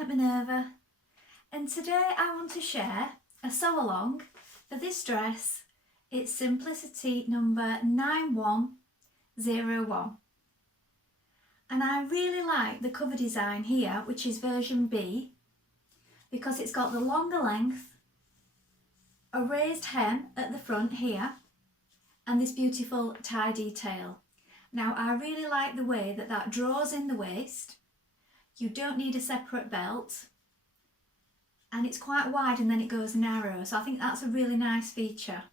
Dianne at Minerva, and today I want to share a sew along for this dress. It's simplicity number 9101, and I really like the cover design here, which is version B, because it's got the longer length, a raised hem at the front here, and this beautiful tie detail. Now I really like the way that that draws in the waist. You don't need a separate belt, and it's quite wide and then it goes narrow, so I think that's a really nice feature.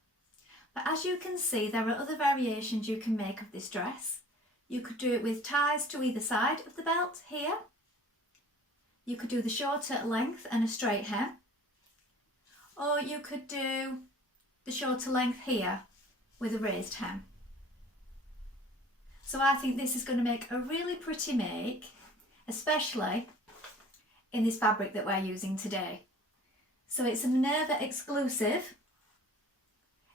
But as you can see, there are other variations you can make of this dress. You could do it with ties to either side of the belt here. You could do the shorter length and a straight hem, or you could do the shorter length here with a raised hem. So I think this is going to make a really pretty make, especially in this fabric that we're using today. So it's a Minerva exclusive,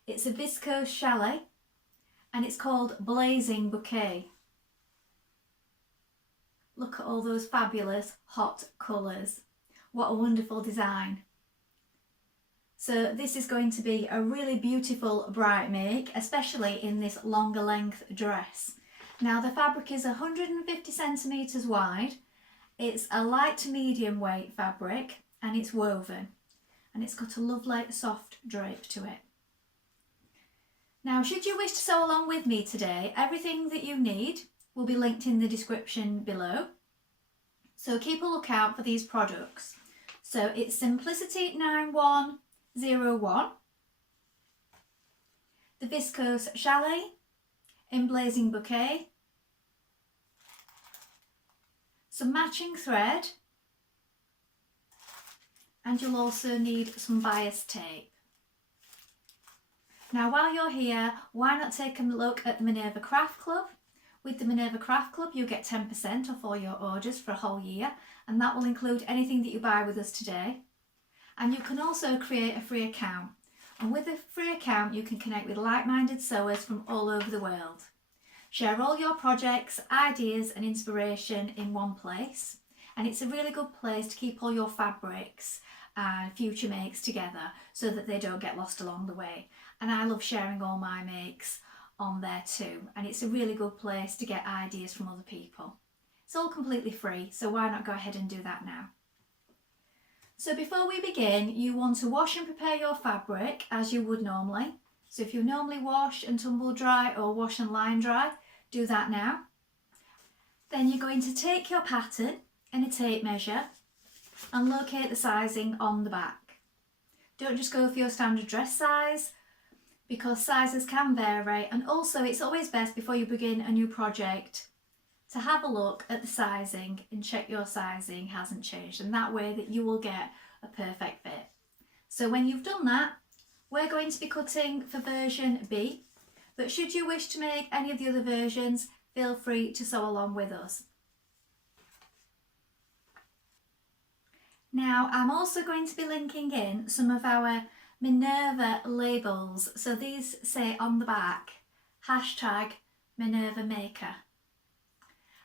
it's a viscose chalet, and it's called Blazing Bouquet. Look at all those fabulous hot colours. What a wonderful design. So this is going to be a really beautiful bright make, especially in this longer length dress. Now the fabric is 150 centimetres wide. It's a light to medium weight fabric, and it's woven, and it's got a lovely soft drape to it. Now should you wish to sew along with me today, everything that you need will be linked in the description below. So keep a lookout for these products. So it's Simplicity 9101, the Viscose Chalet in Blazing Bouquet, some matching thread, and you'll also need some bias tape. Now while you're here, why not take a look at the Minerva Craft Club? With the Minerva Craft Club you get 10% off all your orders for a whole year, and that will include anything that you buy with us today. And you can also create a free account, and with a free account you can connect with like-minded sewers from all over the world. Share all your projects, ideas and inspiration in one place, and it's a really good place to keep all your fabrics and future makes together so that they don't get lost along the way. And I love sharing all my makes on there too, and it's a really good place to get ideas from other people. It's all completely free, so why not go ahead and do that now. So before we begin, you want to wash and prepare your fabric as you would normally. So if you normally wash and tumble dry or wash and line dry, do that now. Then you're going to take your pattern and a tape measure and locate the sizing on the back. Don't just go for your standard dress size, because sizes can vary, and also it's always best before you begin a new project to have a look at the sizing and check your sizing hasn't changed, and that way that you will get a perfect fit. So when you've done that, we're going to be cutting for version B, but should you wish to make any of the other versions, feel free to sew along with us. Now I'm also going to be linking in some of our Minerva labels. So these say on the back, #Minerva Maker.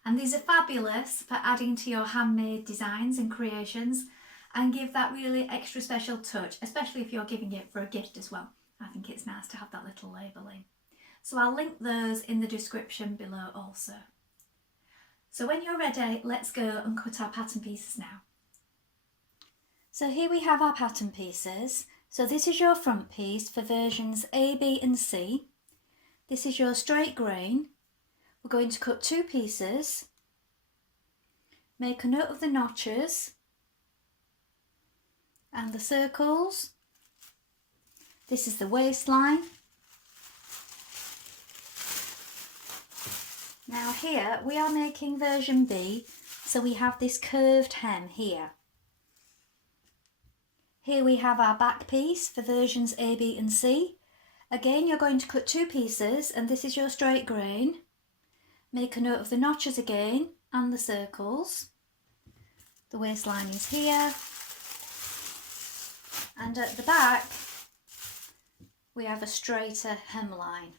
And these are fabulous for adding to your handmade designs and creations and give that really extra special touch, especially if you're giving it for a gift as well. I think it's nice to have that little label in. So I'll link those in the description below also. So when you're ready, let's go and cut our pattern pieces now. So here we have our pattern pieces. So this is your front piece for versions A, B and C. This is your straight grain. We're going to cut two pieces. Make a note of the notches and the circles. This is the waistline. Now here we are making version B, so we have this curved hem here. Here we have our back piece for versions A, B and C. Again, you're going to cut two pieces, and this is your straight grain. Make a note of the notches again and the circles. The waistline is here. And at the back, we have a straighter hemline.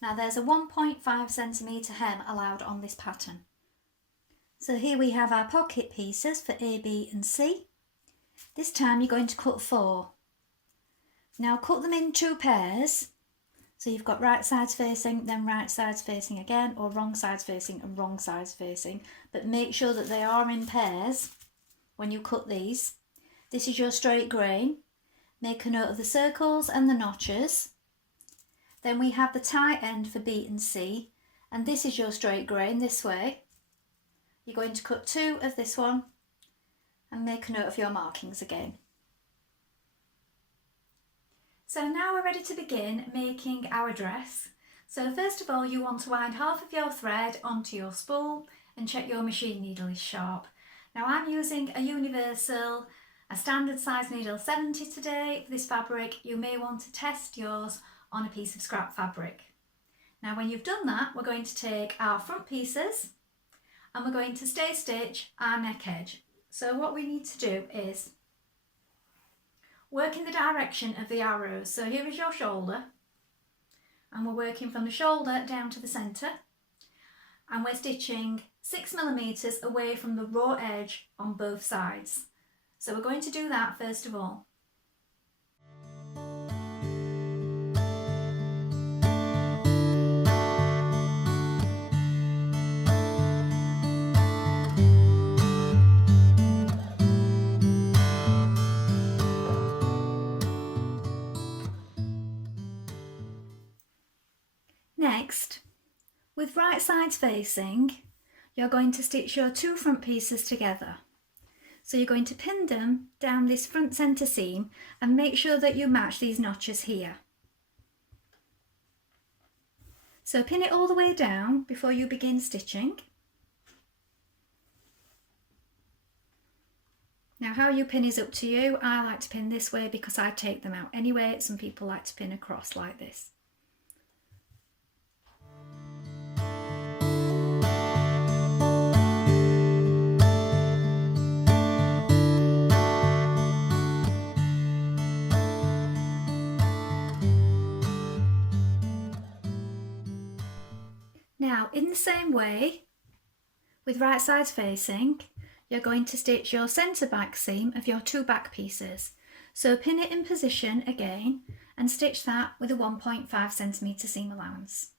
Now there's a 1.5 centimetre hem allowed on this pattern. So here we have our pocket pieces for A, B and C. This time you're going to cut 4. Now cut them in 2 pairs. So you've got right sides facing, then right sides facing again, or wrong sides facing and wrong sides facing. But make sure that they are in pairs when you cut these. This is your straight grain. Make a note of the circles and the notches. Then we have the tie end for B and C, and this is your straight grain this way. You're going to cut 2 of this one and make a note of your markings again. So now we're ready to begin making our dress. So first of all, you want to wind half of your thread onto your spool and check your machine needle is sharp. Now I'm using a universal, a standard size needle 70 today for this fabric. You may want to test yours on a piece of scrap fabric. Now when you've done that, we're going to take our front pieces and we're going to stay stitch our neck edge. So what we need to do is work in the direction of the arrows. So here is your shoulder, and we're working from the shoulder down to the centre, and we're stitching 6mm away from the raw edge on both sides. So we're going to do that first of all. Next, with right sides facing, you're going to stitch your 2 front pieces together. So you're going to pin them down this front centre seam and make sure that you match these notches here. So pin it all the way down before you begin stitching. Now how you pin is up to you. I like to pin this way because I take them out anyway. Some people like to pin across like this. Now in the same way, with right sides facing, you're going to stitch your centre back seam of your 2 back pieces. So pin it in position again and stitch that with a 1.5cm seam allowance.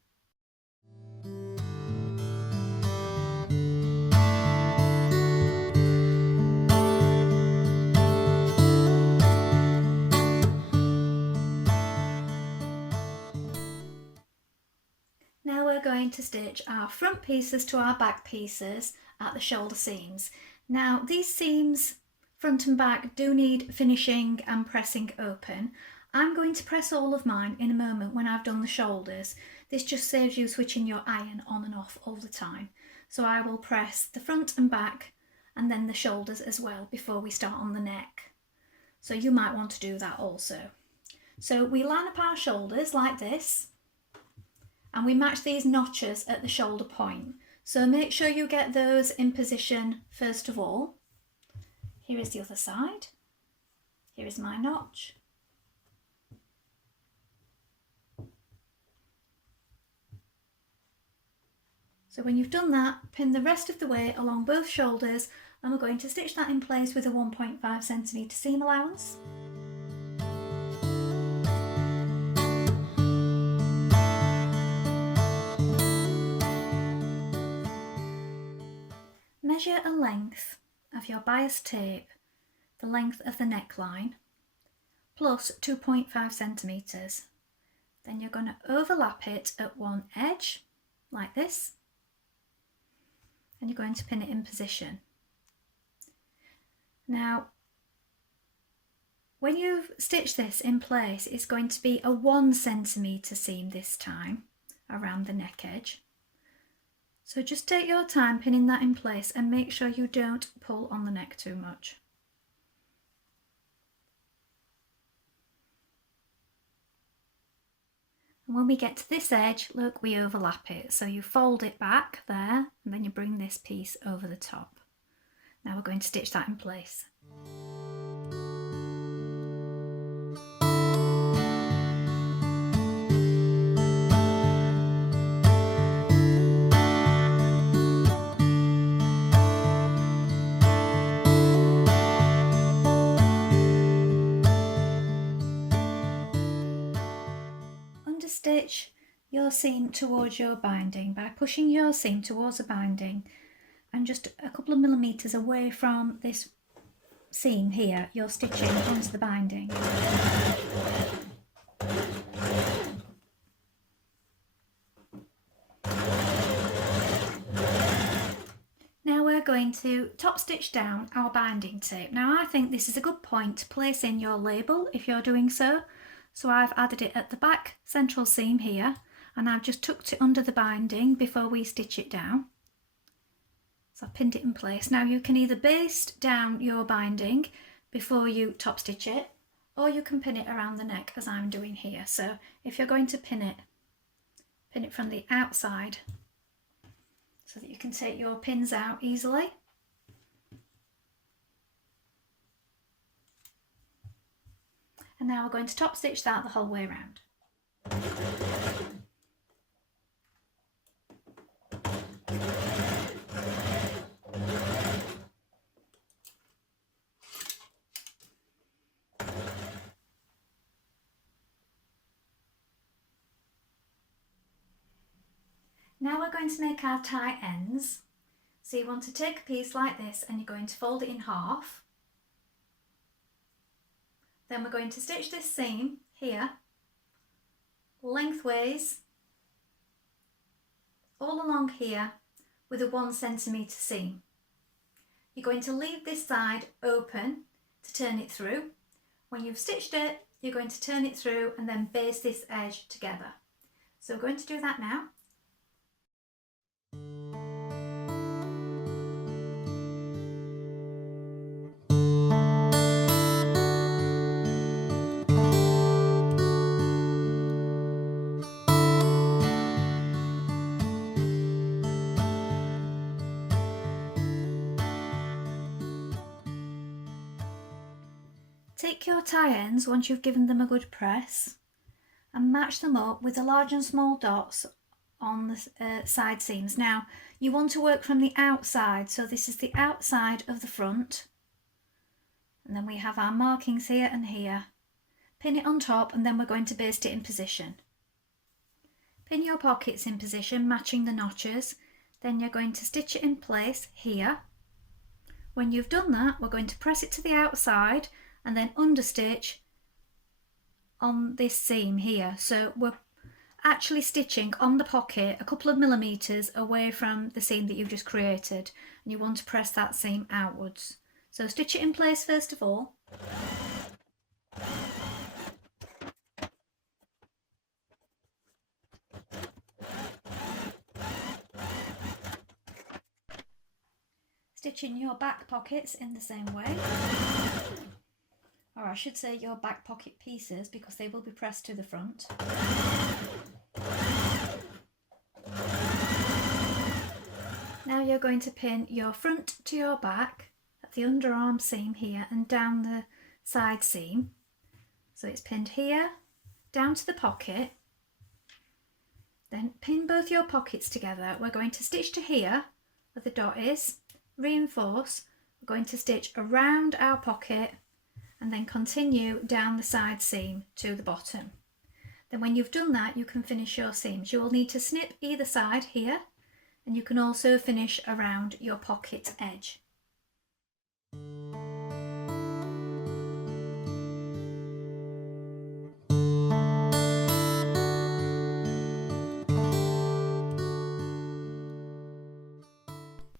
Now we're going to stitch our front pieces to our back pieces at the shoulder seams. Now these seams, front and back, do need finishing and pressing open. I'm going to press all of mine in a moment when I've done the shoulders. This just saves you switching your iron on and off all the time. So I will press the front and back and then the shoulders as well before we start on the neck. So you might want to do that also. So we line up our shoulders like this, and we match these notches at the shoulder point. So make sure you get those in position first of all. Here is the other side. Here is my notch. So when you've done that, pin the rest of the way along both shoulders, and we're going to stitch that in place with a 1.5cm seam allowance. Measure a length of your bias tape, the length of the neckline, plus 2.5cm. Then you're going to overlap it at one edge, like this, and you're going to pin it in position. Now, when you stitch this in place, it's going to be a 1cm seam this time around the neck edge. So just take your time pinning that in place and make sure you don't pull on the neck too much. And when we get to this edge, look, we overlap it. So you fold it back there and then you bring this piece over the top. Now we're going to stitch that in place. your seam towards your binding by pushing your seam towards the binding, and just a couple of millimetres away from this seam here, you're stitching onto the binding. Now we're going to top stitch down our binding tape. Now I think this is a good point to place in your label if you're doing so. So I've added it at the back central seam here, and I've just tucked it under the binding before we stitch it down. So I've pinned it in place. Now you can either baste down your binding before you top stitch it, or you can pin it around the neck as I'm doing here. So if you're going to pin it from the outside so that you can take your pins out easily. And now we're going to top stitch that the whole way around. Now we're going to make our tie ends. So you want to take a piece like this and you're going to fold it in half. Then we're going to stitch this seam here lengthways all along here with a 1 centimetre seam. You're going to leave this side open to turn it through. When you've stitched it, you're going to turn it through and then baste this edge together. So we're going to do that now. Take your tie ends once you've given them a good press and match them up with the large and small dots on the side seams. Now you want to work from the outside, so this is the outside of the front, and then we have our markings here and here. Pin it on top and then we're going to baste it in position. Pin your pockets in position matching the notches, then you're going to stitch it in place here. When you've done that, we're going to press it to the outside and then understitch on this seam here. So we're actually stitching on the pocket a couple of millimetres away from the seam that you've just created, and you want to press that seam outwards. So stitch it in place first of all. Stitch in your back pockets in the same way. Or I should say your back pocket pieces, because they will be pressed to the front. Now you're going to pin your front to your back at the underarm seam here and down the side seam. So it's pinned here, down to the pocket. Then pin both your pockets together. We're going to stitch to here where the dot is, reinforce. We're going to stitch around our pocket and then continue down the side seam to the bottom. Then when you've done that, you can finish your seams. You will need to snip either side here, and you can also finish around your pocket edge.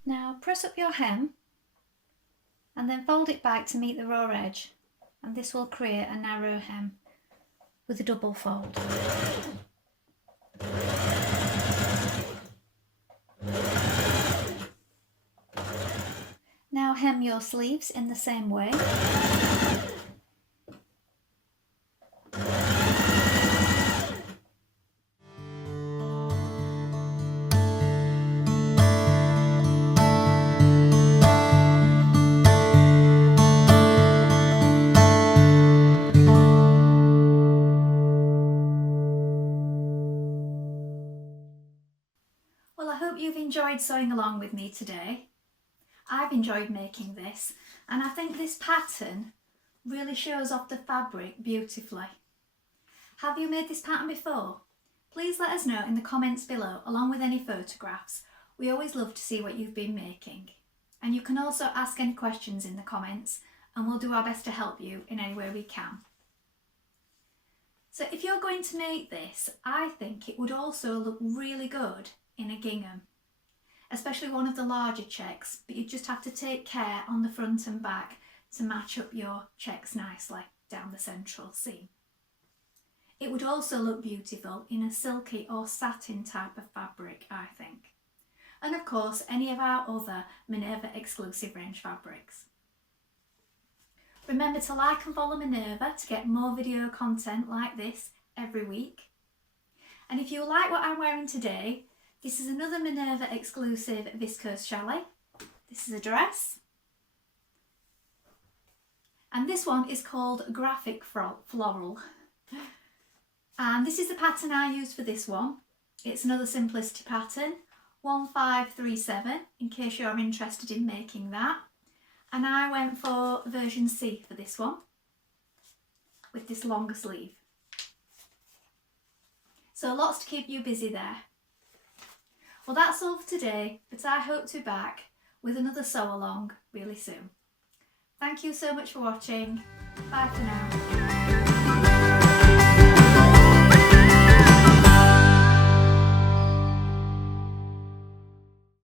Now press up your hem and then fold it back to meet the raw edge, and this will create a narrow hem with a double fold. Now hem your sleeves in the same way. Well, I hope you've enjoyed sewing along with me today. I've enjoyed making this, and I think this pattern really shows off the fabric beautifully. Have you made this pattern before? Please let us know in the comments below, along with any photographs. We always love to see what you've been making. And you can also ask any questions in the comments, and we'll do our best to help you in any way we can. So if you're going to make this, I think it would also look really good in a gingham, especially one of the larger checks, but you just have to take care on the front and back to match up your checks nicely down the central seam. It would also look beautiful in a silky or satin type of fabric, I think. And of course, any of our other Minerva exclusive range fabrics. Remember to like and follow Minerva to get more video content like this every week. And if you like what I'm wearing today, this is another Minerva exclusive viscose chalet. This is a dress. And this one is called Graphic Floral. And this is the pattern I used for this one. It's another simplicity pattern, 1537, in case you're interested in making that. And I went for version C for this one, with this longer sleeve. So lots to keep you busy there. Well, that's all for today, but I hope to be back with another sew along really soon. Thank you so much for watching. Bye for now.